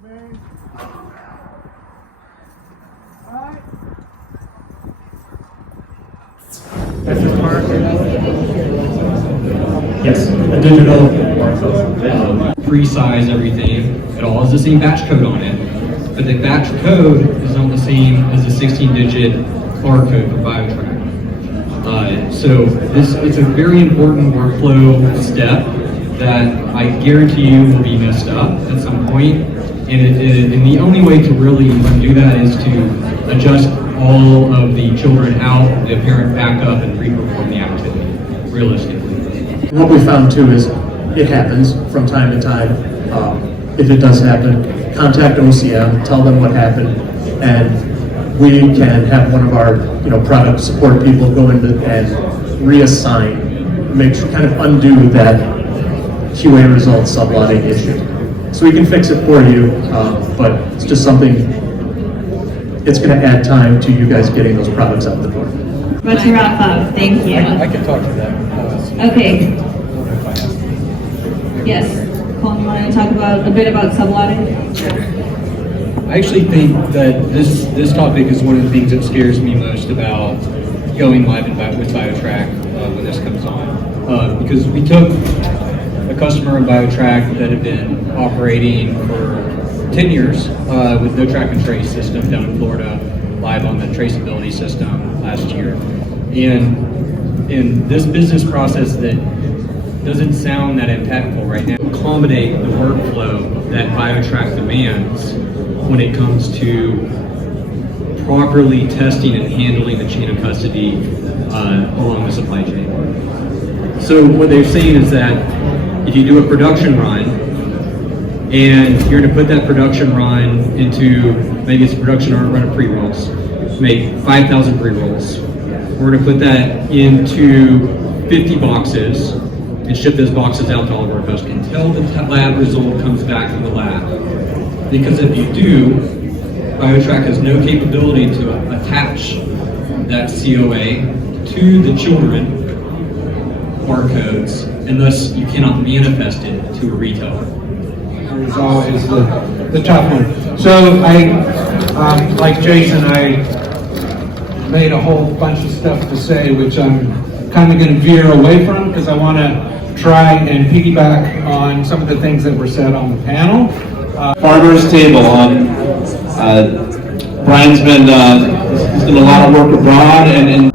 That's the mark. Yes, a digital barcode. Pre-size everything. It all has the same batch code on it, but the batch code is not the same as the 16-digit barcode for BioTrack. So it's a very important workflow step that I guarantee you will be messed up at some point. And the only way to really undo that is to adjust all of the children out, the parent back up, and re-perform the activity, realistically. What we found too is it happens from time to time. If it does happen, contact OCM, tell them what happened, and we can have one of our product support people go in and reassign, make sure, kind of undo that QA result sublotting issue. So we can fix it for you, but it's just something, it's going to add time to you guys getting those products out the door. Let's wrap up. Thank you. I can talk to that. Okay. Yes. Colin, you want to talk a bit about sublotting? I actually think that this topic is one of the things that scares me most about going live with BioTrack when this comes on. Because we took a customer in BioTrack that had been operating for 10 years with no track and trace system down in Florida, live on the traceability system last year. And in this business process that doesn't sound that impactful right now, accommodate the workflow that BioTrack demands when it comes to properly testing and handling the chain of custody along the supply chain. So what they're saying is that if you do a production run and you're going to put that production run into, maybe it's a production run of pre-rolls, make 5,000 pre-rolls. We're going to put that into 50 boxes and ship those boxes out to all of our customers until the lab result comes back from the lab. Because if you do, BioTrack has no capability to attach that COA to the children barcodes, and thus you cannot manifest it to a retailer. Is always the tough one. So I, like Jason, I made a whole bunch of stuff to say, which I'm kind of going to veer away from because I want to try and piggyback on some of the things that were said on the panel. Farmer's Table. Brian's been he's done a lot of work abroad and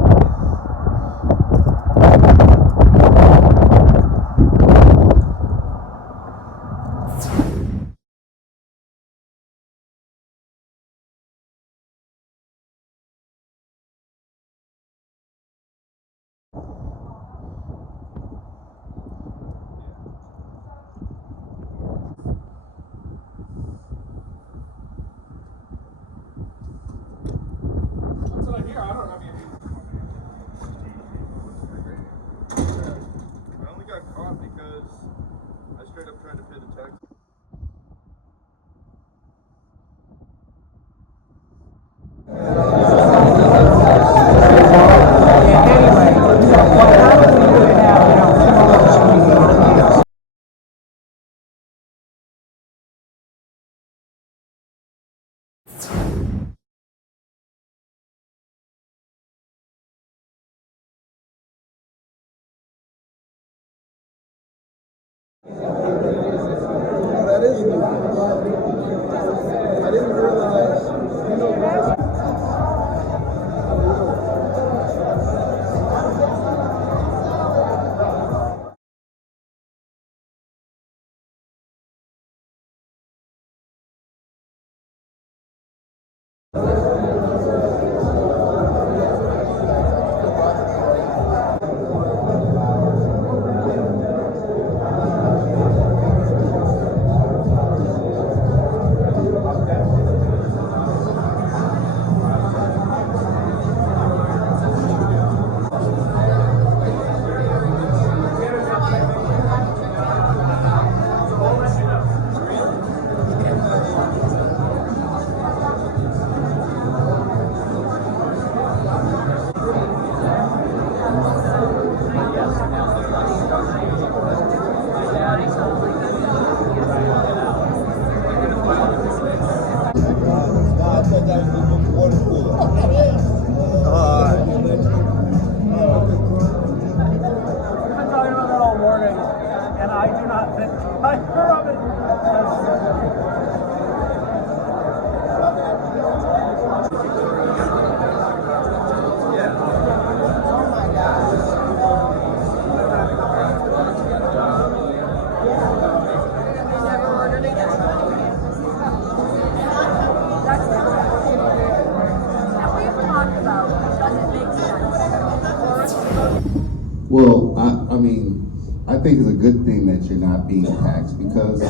Well, I mean, I think it's a good thing that you're not being taxed because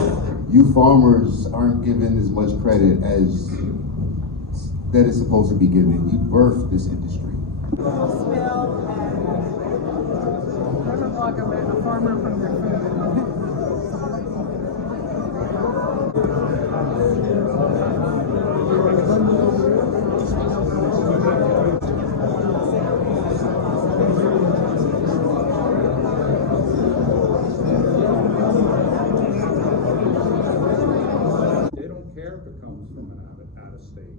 you farmers aren't given as much credit as that is supposed to be given. You birthed this industry. They don't care if it comes from out of state.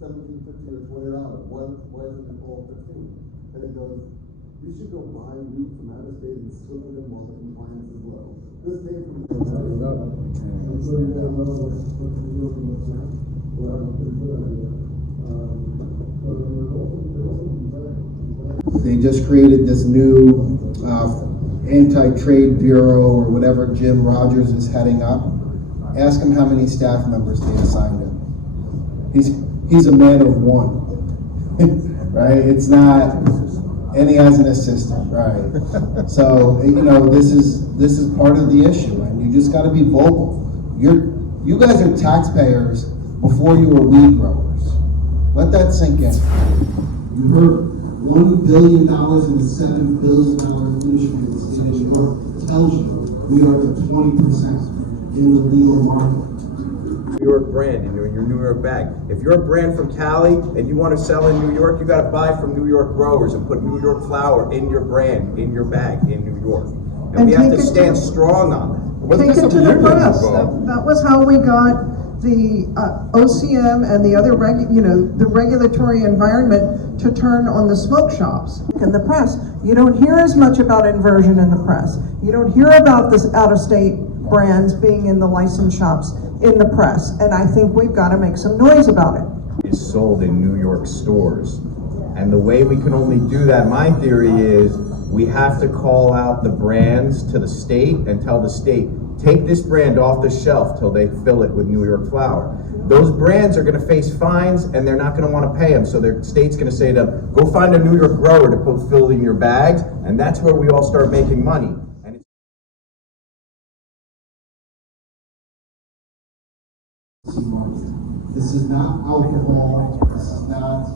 17.50 or $20. Why isn't it all 15? And it goes, you should go buy weed from out of state and sell it them while the compliance is low. This came from They just created this new anti-trade bureau or whatever Jim Rogers is heading up. Ask him how many staff members they assigned him. He's a man of one, right? It's not, and he has an assistant, right? So this is part of the issue, and you just got to be vocal. You guys are taxpayers before you were weed growers. Let that sink in. You heard $1 billion in a $7 billion industry in the state of New York. It tells you we are at 20% in the legal market. New York brand in your New York bag. If you're a brand from Cali and you want to sell in New York, you got to buy from New York growers and put New York flower in your brand, in your bag in New York. And we have to stand strong on that. Take it to the press. That was how we got the OCM and the other the regulatory environment to turn on the smoke shops. In the press, you don't hear as much about inversion in the press. You don't hear about this out-of-state brands being in the licensed shops in the press, and I think we've got to make some noise about it. Is sold in New York stores. And the way we can only do that, my theory is, we have to call out the brands to the state and tell the state, take this brand off the shelf till they fill it with New York flower. Those brands are going to face fines and they're not going to want to pay them. So their state's going to say to them, go find a New York grower to fill in your bags. And that's where we all start making money. This is not alcohol. This is not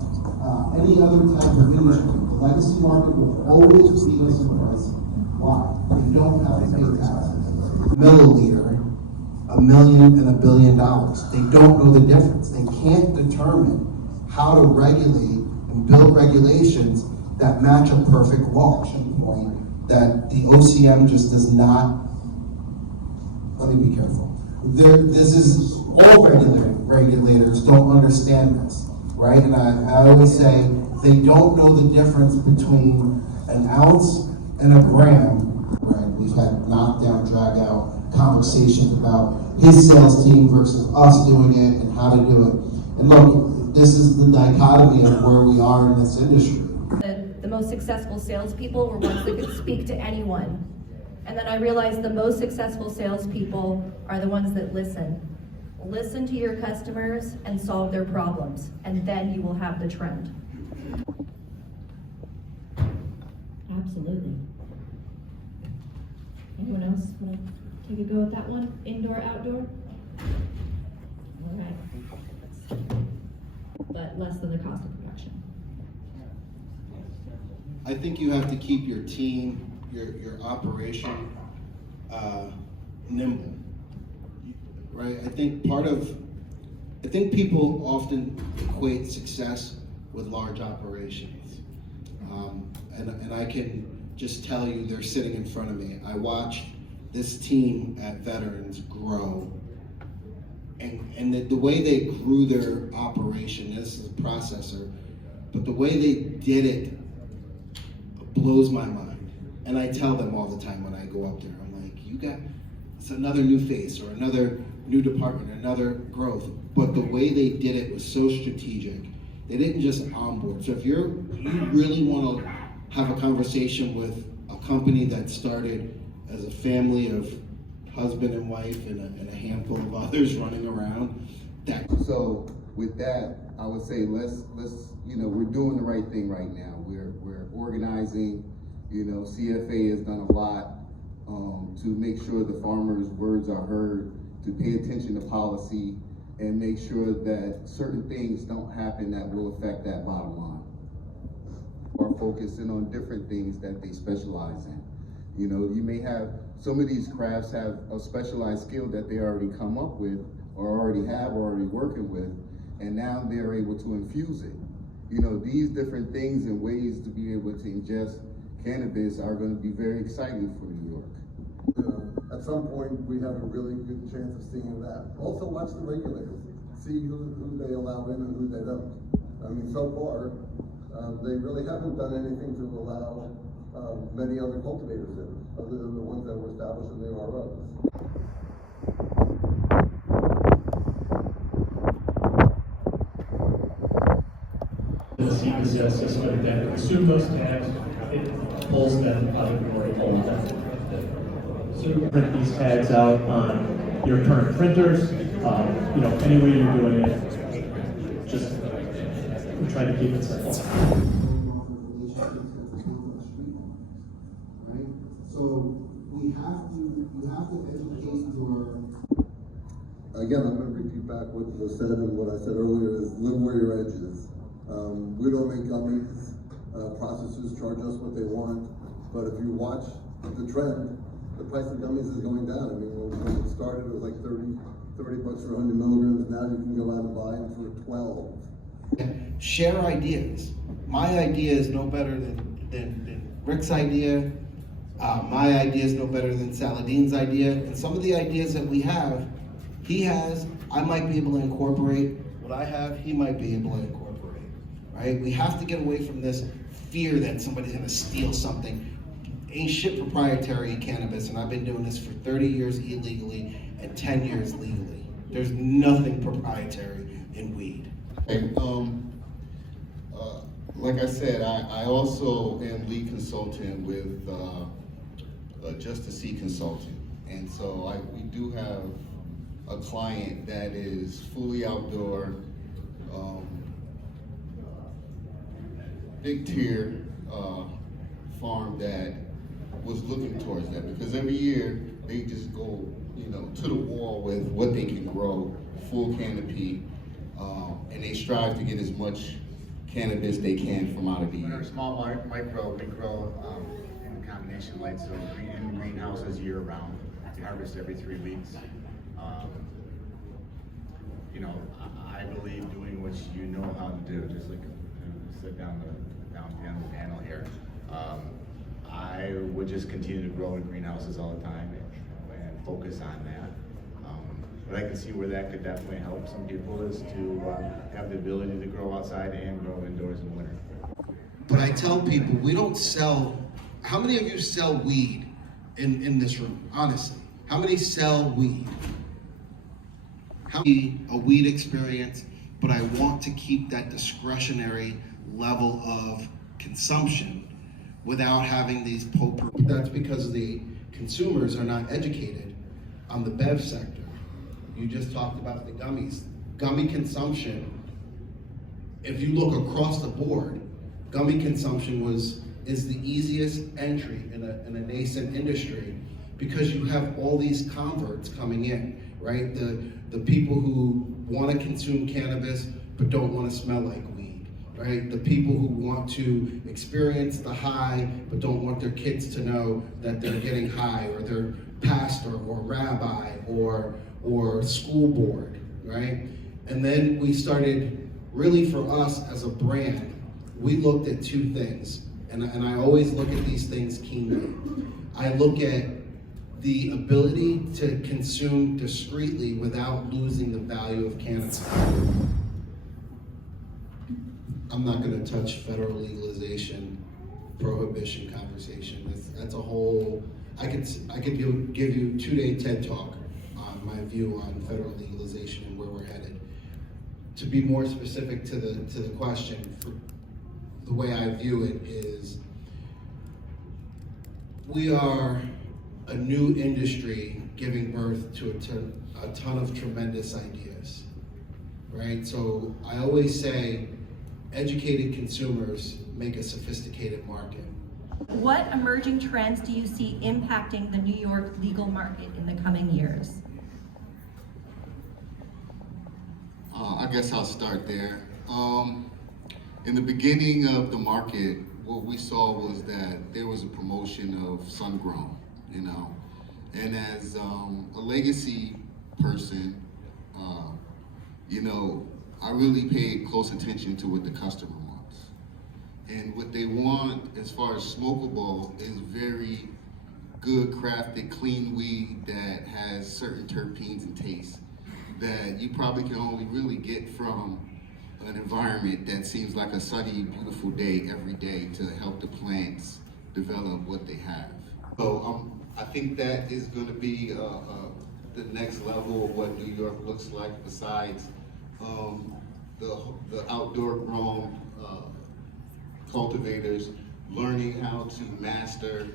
any other type of industry. The legacy market will always beat us in pricing. Why? We don't have to pay taxes. Milliliter, $1 million and $1 billion. They don't know the difference. They can't determine how to regulate and build regulations that match a perfect washing point that the OCM just does not. Let me be careful. This is all regulators don't understand this, right? And I always say they don't know the difference between an ounce and a gram, right? We've had knockdown, drag out conversations about his sales team versus us doing it and how to do it. And look, this is the dichotomy of where we are in this industry. The most successful salespeople were ones that could speak to anyone. And then I realized the most successful salespeople are the ones that listen. Listen to your customers and solve their problems, and then you will have the trend. Absolutely. Anyone else want to take a go at that one? Indoor, outdoor? All right. But less than the cost of production. I think you have to keep your team, your operation nimble, right? I think people often equate success with large operations. And I can just tell you, they're sitting in front of me. I watched this team at Veterans grow, and the way they grew their operation, this is a processor, but the way they did it blows my mind. And I tell them all the time when I go up there, I'm like, it's another new face or another new department, another growth. But the way they did it was so strategic. They didn't just onboard. So if you really want to have a conversation with a company that started as a family of husband and wife and a handful of others running around, So with that, I would say let's we're doing the right thing right now. We're organizing. CFA has done a lot to make sure the farmers' words are heard, to pay attention to policy, and make sure that certain things don't happen that will affect that bottom line. Are focusing on different things that they specialize in. You may have, some of these crafts have a specialized skill that they already come up with, or already working with, and now they're able to infuse it. These different things and ways to be able to ingest cannabis are going to be very exciting for New York. At some point, we have a really good chance of seeing that. Also, watch the regulators. See who they allow in and who they don't. I mean, so far, they really haven't done anything to allow many other cultivators in, other than the ones that were established in the ROs. The CPCS system that consume those tags, it pulls them out of your hold them. So you print these tags out on your current printers, any way you're doing it, just try to keep it simple. Right? So you have to educate your. Again, I'm going to repeat back what was said and what I said earlier is live where your edge is. We don't make gummies. Processors charge us what they want. But if you watch the trend, the price of gummies is going down. I mean, when it started, it was like 30 bucks for 100 milligrams. Now you can go out and buy them for 12. Share ideas. My idea is no better than Rick's idea. My idea is no better than Saladine's idea. And some of the ideas that we have, he has, I might be able to incorporate. What I have, he might be able to incorporate. Right? We have to get away from this fear that somebody's gonna steal something. Ain't shit proprietary in cannabis, and I've been doing this for 30 years illegally and 10 years legally. There's nothing proprietary in weed. And, like I said, I also am lead consultant with Just to See Consulting. And so we do have a client that is fully outdoor, big tier farm that was looking towards that, because every year they just go, to the wall with what they can grow, full canopy, and they strive to get as much cannabis they can from out of the year. Small micro, we grow in combination lights, so in greenhouses year round. We harvest every 3 weeks. I believe doing what you know how to do, just like sit down the panel here. I would just continue to grow in greenhouses all the time and focus on that. But I can see where that could definitely help some people is to have the ability to grow outside and grow indoors in winter. But I tell people, we don't sell, how many of you sell weed in this room, honestly? How many sell weed? How many a weed experience, but I want to keep that discretionary level of consumption without having these That's because the consumers are not educated on the bev sector. You just talked about the gummies. Gummy consumption, if you look across the board, gummy consumption is the easiest entry in a nascent industry, because you have all these converts coming in, right? The people who want to consume cannabis but don't want to smell like weed, right? The people who want to experience the high but don't want their kids to know that they're getting high, or their pastor or rabbi or school board, right? And then we started, really for us as a brand, we looked at two things, and I always look at these things keenly. I look at the ability to consume discreetly without losing the value of cannabis. I'm not going to touch federal legalization, prohibition conversation. That's a whole. I could give you 2-day TED talk on my view on federal legalization and where we're headed. To be more specific to the question, the way I view it is, we are a new industry giving birth to a ton of tremendous ideas. right? So I always say, educated consumers make a sophisticated market. What emerging trends do you see impacting the New York legal market in the coming years? I guess I'll start there. In the beginning of the market, what we saw was that there was a promotion of sun-grown, you know. And as a legacy person, you know, I really paid close attention to what the customer wants. And what they want as far as smokable is very good crafted, clean weed that has certain terpenes and tastes that you probably can only really get from an environment that seems like a sunny, beautiful day every day to help the plants develop what they have. So I think that is going to be the next level of what New York looks like, besides the outdoor grown cultivators learning how to master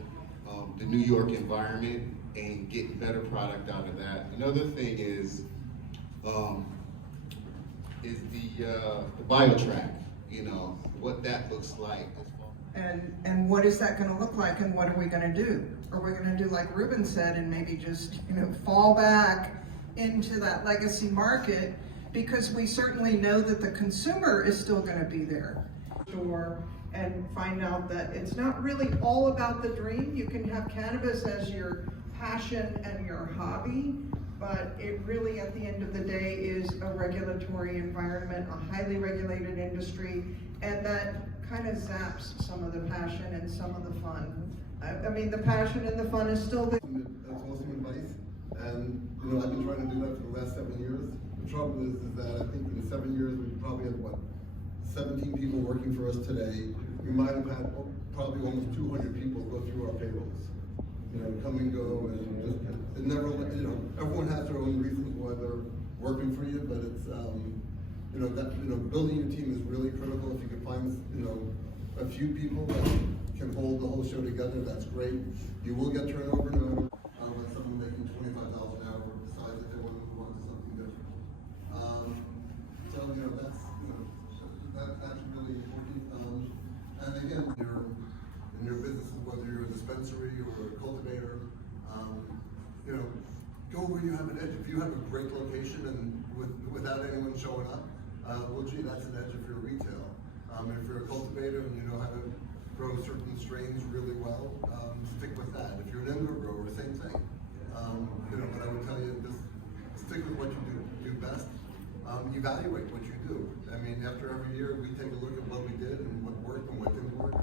the New York environment and getting better product out of that. Another thing is the BioTrack, you know, what that looks like. And what is that gonna look like, and what are we gonna do? Are we gonna do like Ruben said and maybe just, you know, fall back into that legacy market, because we certainly know that the consumer is still gonna be there. And find out that it's not really all about the dream. You can have cannabis as your passion and your hobby, but it really, at the end of the day, is a regulatory environment, a highly regulated industry, and that kind of zaps some of the passion and some of the fun. I mean, the passion and the fun is still there. That's awesome advice, and you know, I've been trying to do that for the last 7 years. The trouble is that I think in the 7 years we probably have, what, 17 people working for us today. We might have had probably almost 200 people go through our payrolls. You know, come and go, and just, it never, you know, everyone has their own reasons why they're working for you, but it's, you know, that, you know, building your team is really critical. If you can find, you know, a few people that can hold the whole show together, that's great. You will get turnover no matter when someone making $25 an hour decides that they want to move on to something different. So, you know, that's, you know, that's really important. And again, in your business, whether you're a dispensary or a cultivator, you know, go where you have an edge. If you have a great location and without anyone showing up, well, gee, that's an edge if you're retail. If you're a cultivator and you know how to grow certain strains really well, stick with that. If you're an indoor grower, same thing. You know, but I would tell you, just stick with what you do best. Evaluate what you do. I mean, after every year, we take a look at what we did and what worked and what didn't work.